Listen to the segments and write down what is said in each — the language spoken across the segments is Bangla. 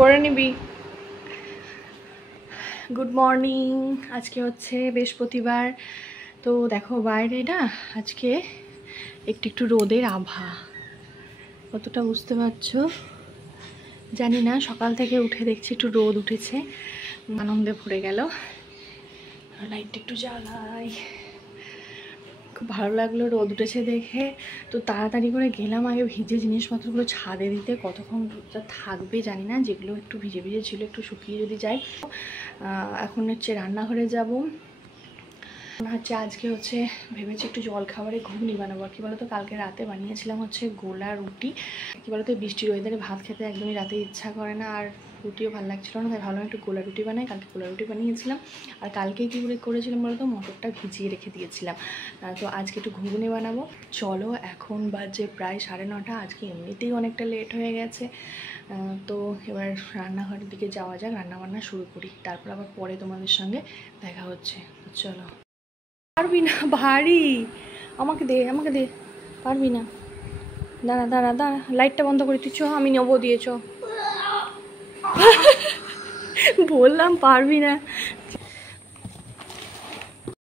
করে নিবি। Good morning. আজকে হচ্ছে বৃহস্পতিবার। তো দেখো বাইরে না আজকে একটু একটু রোদের আভা, কতটা বুঝতে পারছো জানি না। সকাল থেকে উঠে দেখছি একটু রোদ উঠেছে, আনন্দে ভরে গেল। লাইটটা একটু জ্বালাই, খুব ভালো লাগলো রোদ উঠেছে দেখে। তো তাড়াতাড়ি করে গেলাম আগে ভিজে জিনিসপত্রগুলো ছাদে দিতে। কতক্ষণ রোদটা থাকবে জানি না, যেগুলো একটু ভিজে ভিজে ছিল একটু শুকিয়ে যদি যায়। এখন হচ্ছে রান্নাঘরে যাব। হচ্ছে আজকে হচ্ছে ভেবেছি একটু জলখাবারে ঘুগনি বানাবো। আর কি বলতো, কালকে রাতে বানিয়েছিলাম হচ্ছে গোলা রুটি। কি বলতো, বৃষ্টির ওয়েদারে ভাত খেতে একদমই রাতে ইচ্ছা করে না, আর রুটিও ভালো লাগছিল না, তাই ভাবলাম একটু গোলা রুটি বানাই। কালকে গোলা রুটি বানিয়েছিলাম। আর কালকে কী করেছিলাম বলতো, মটরটা ভিজিয়ে রেখে দিয়েছিলাম। তো আজকে একটু ঘুগনি বানাবো। চলো, এখন বাজে প্রায় 9:30। আজকে এমনিতেই অনেকটা লেট হয়ে গেছে। তো এবার রান্নাঘরের দিকে যাওয়া যাক, রান্নাবান্না শুরু করি, তারপর আবার পরে তোমাদের সঙ্গে দেখা হচ্ছে। চলো। পারবি না, ভারী। আমাকে দে, আমাকে দে। পারবি না, দাঁড়া দাঁড়া দাঁড়া, লাইটটা বন্ধ করে দিচ্ছ, আমি নেবো দিয়েছ। বললাম পারবি না।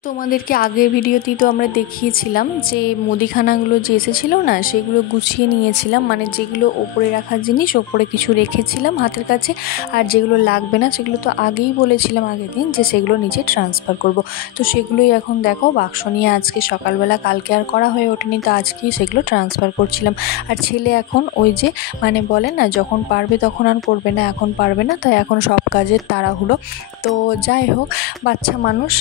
তোমাদেরকে আগের ভিডিওতেই তো আমরা দেখিয়েছিলাম যে মুদিখানাগুলো যে এসেছিলো না, সেগুলো গুছিয়ে নিয়েছিলাম। মানে যেগুলো ওপরে রাখার জিনিস ওপরে কিছু রেখেছিলাম হাতের কাছে, আর যেগুলো লাগবে না সেগুলো তো আগেই বলেছিলাম আগের দিন যে সেগুলো নিচে ট্রান্সফার করব। তো সেগুলোই এখন দেখো বাক্স নিয়ে আজকে সকালবেলা, কালকে আর করা হয়ে ওঠেনি, তো আজকেই সেগুলো ট্রান্সফার করছিলাম। আর ছেলে এখন ওই যে মানে বলে না, যখন পারবে তখন আর করবে না, এখন পারবে না, তাই এখন সব কাজের তাড়াহুড়ো। তো যাই হোক, বাচ্চা মানুষ,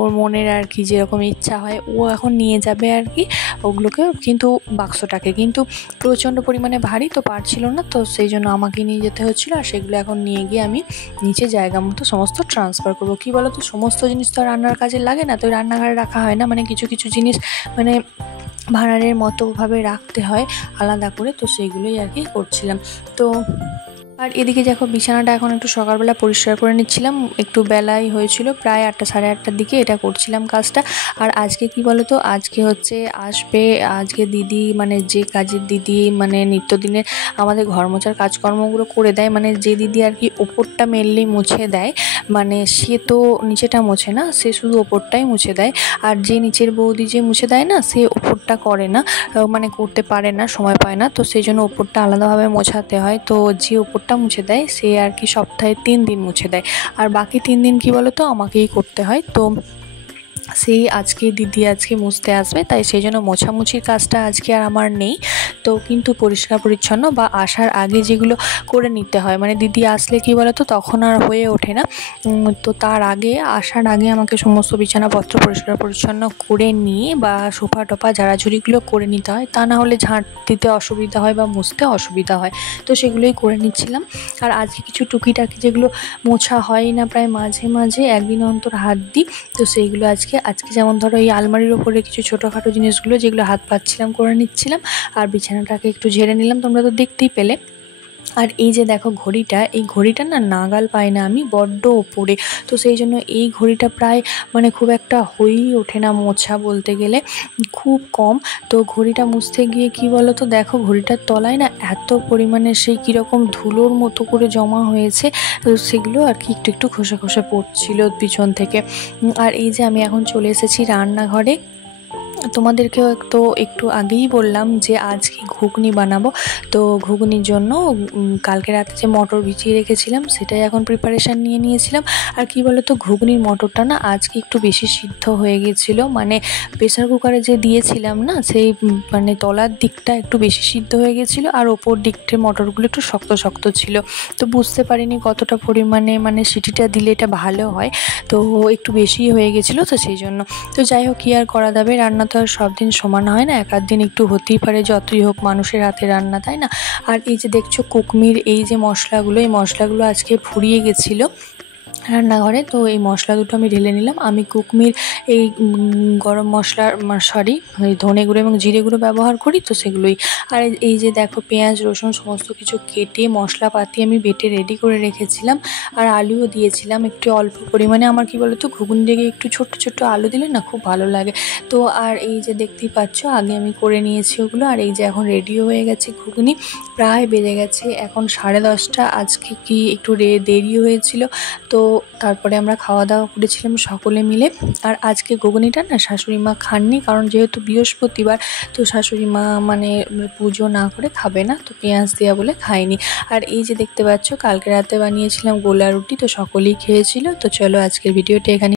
ওর মনের আর কি যেরকম ইচ্ছা হয় ও এখন নিয়ে যাবে আর কি ওগুলোকে। কিন্তু বাক্সটাকে কিন্তু প্রচণ্ড পরিমাণে ভারী, তো পারছিল না, তো সেই জন্য আমাকে নিয়ে যেতে হচ্ছিলো। আর সেগুলো এখন নিয়ে গিয়ে আমি নিচে জায়গা মতো সমস্ত ট্রান্সফার করবো। কী বলো তো, সমস্ত জিনিস তো রান্নার কাজে লাগে না, তো রান্নাঘরে রাখা হয় না, মানে কিছু কিছু জিনিস মানে ভাঁড়ারের মতোভাবে রাখতে হয় আলাদা করে। তো সেইগুলোই আর কি করছিলাম। তো আর এদিকে দেখো বিছানাটা এখন একটু সকালবেলা পরিষ্কার করে নিচ্ছিলাম। একটু বেলাই হয়েছিল, প্রায় 8টা সাড়ে 8টার দিকে এটা করছিলাম কাজটা। আর আজকে কি বলো তো, আজকে হচ্ছে আসবে আজকে দিদি, মানে যে কাজের দিদি মানে নিত্যদিনের আমাদের ঘর মোছার কাজকর্মগুলো করে দেয়, মানে যে দিদি আর কি ওপরটা মেনলি মুছে দেয়, মানে সে তো নিচেটা মোছে না, সে শুধু ওপরটাই মুছে দেয়। আর যে নিচের বৌদি যে মুছে দেয় না, সে ওপরটা করে না, মানে করতে পারে না, সময় পায় না, তো সেই জন্য ওপরটা আলাদাভাবে মোছাতে হয়। তো যে ওপরটা মুছে দেয় সে আর কি সপ্তাহে 3 দিন মুছে দেয়, আর বাকি 3 দিন কি বলো তো আমাকেই করতে হয়। তো সেই আজকে দিদি আজকে মুছতে আসবে, তাই সেই জন্য মোছামুছির কাজটা আজকে আর আমার নেই। তো কিন্তু পরিষ্কার পরিচ্ছন্ন বা আসার আগে যেগুলো করে নিতে হয়, মানে দিদি আসলে কি বলো তো তখন আর হয়ে ওঠে না। তো তার আগে, আসার আগে আমাকে সমস্ত বিছানাপত্র পরিষ্কার পরিচ্ছন্ন করে নিয়ে বা সোফা টোফা ঝাড়াঝুড়িগুলো করে নিতে হয়, তা না হলে ঝাঁট দিতে অসুবিধা হয় বা মুছতে অসুবিধা হয়। তো সেগুলোই করে নিচ্ছিলাম। আর আজকে কিছু টুকিটাকি যেগুলো মোছা হয় না প্রায় মাঝে মাঝে একদিন অন্তর হাত দিই, তো সেইগুলো আজকে যেমন ধরো এই আলমারির ওপরে কিছু ছোটোখাটো জিনিসগুলো যেগুলো হাত পাচ্ছিলাম করে নিচ্ছিলাম। আর বিছানাটাকে একটু ঝেড়ে নিলাম, তোমরা তো দেখতেই পেলে। আর এই যে দেখো ঘড়িটা, এই ঘড়িটা না নাগাল পাই না আমি, বড্ড ওপরে, তো সেই জন্য এই ঘড়িটা প্রায় মানে খুব একটা হয়েই ওঠে না মোছা, বলতে গেলে খুব কম। তো ঘড়িটা মুছতে গিয়ে কি বলো তো, দেখো ঘড়িটার তলায় না এত পরিমাণে সেই কীরকম ধুলোর মতো করে জমা হয়েছে, তো সেগুলো আর কি একটু একটু খসে খসে পড়ছিল পিছন থেকে। আর এই যে আমি এখন চলে এসেছি রান্নাঘরে। তোমাদেরকেও তো একটু আগেই বললাম যে আজকে ঘুগনি বানাবো। তো ঘুগনির জন্য কালকে রাতে যে মটর ভিজিয়ে রেখেছিলাম সেটাই এখন প্রিপারেশান নিয়েছিলাম। আর কি বলো তো, ঘুগনির মটরটা না আজকে একটু বেশি সিদ্ধ হয়ে গেছিলো, মানে প্রেসার কুকারে যে দিয়েছিলাম না, সেই মানে তলার দিকটা একটু বেশি সিদ্ধ হয়ে গেছিলো, আর ওপর দিকটার মটরগুলো একটু শক্ত শক্ত ছিল। তো বুঝতে পারিনি কতটা পরিমাণে মানে সিটিটা দিলে এটা ভালো হয়, তো একটু বেশি হয়ে গেছিলো, তো সেই জন্য। তো যাই হোক, কী আর করা যাবে, রান্না তো আর সব দিন সমান হয় না, এক আধ দিন একটু হতেই পারে, যতই হোক মানুষের হাতে রান্না, তাই না। আর এই যে দেখছো কুকমির এই যে মশলাগুলো, এই মশলাগুলো আজকে ফুরিয়ে গেছিলো রান্নাঘরে, তো এই মশলা দুটো আমি ঢেলে নিলাম। আমি কুকমির এই গরম মশলার সরি এই ধনে গুঁড়ো এবং জিরে গুঁড়ো ব্যবহার করি, তো সেগুলোই। আর এই যে দেখো পেঁয়াজ রসুন সমস্ত কিছু কেটে মশলাপাতি আমি বেটে রেডি করে রেখেছিলাম। আর আলুও দিয়েছিলাম একটু অল্প পরিমাণে। আমার কি বলো তো, ঘুগনি থেকে একটু ছোট্ট ছোট্ট আলু দিলে না খুব ভালো লাগে। তো আর এই যে দেখতেই পাচ্ছ আগে আমি করে নিয়েছি ওগুলো, আর এই যে এখন রেডিও হয়ে গেছে ঘুগনি। প্রায় বেজে গেছে এখন 10:30। আজকে কি একটু দেরি হয়েছিল, তো তারপরে আমরা খাওয়া দাওয়া করেছিলাম সকলে মিলে। আর আজকে ঘুগনিটা না শাশুড়ি মা খাননি, কারণ যেহেতু বৃহস্পতিবার, তো শাশুড়ি মা মানে পুজো না করে খাবে না, তো পেঁয়াজ দেওয়া বলে খায়নি। আর এই যে দেখতে পাচ্ছ কালকে রাতে বানিয়েছিলাম গোলা রুটি, তো সকলেই খেয়েছিল। তো চলো আজকের ভিডিওটা এখানে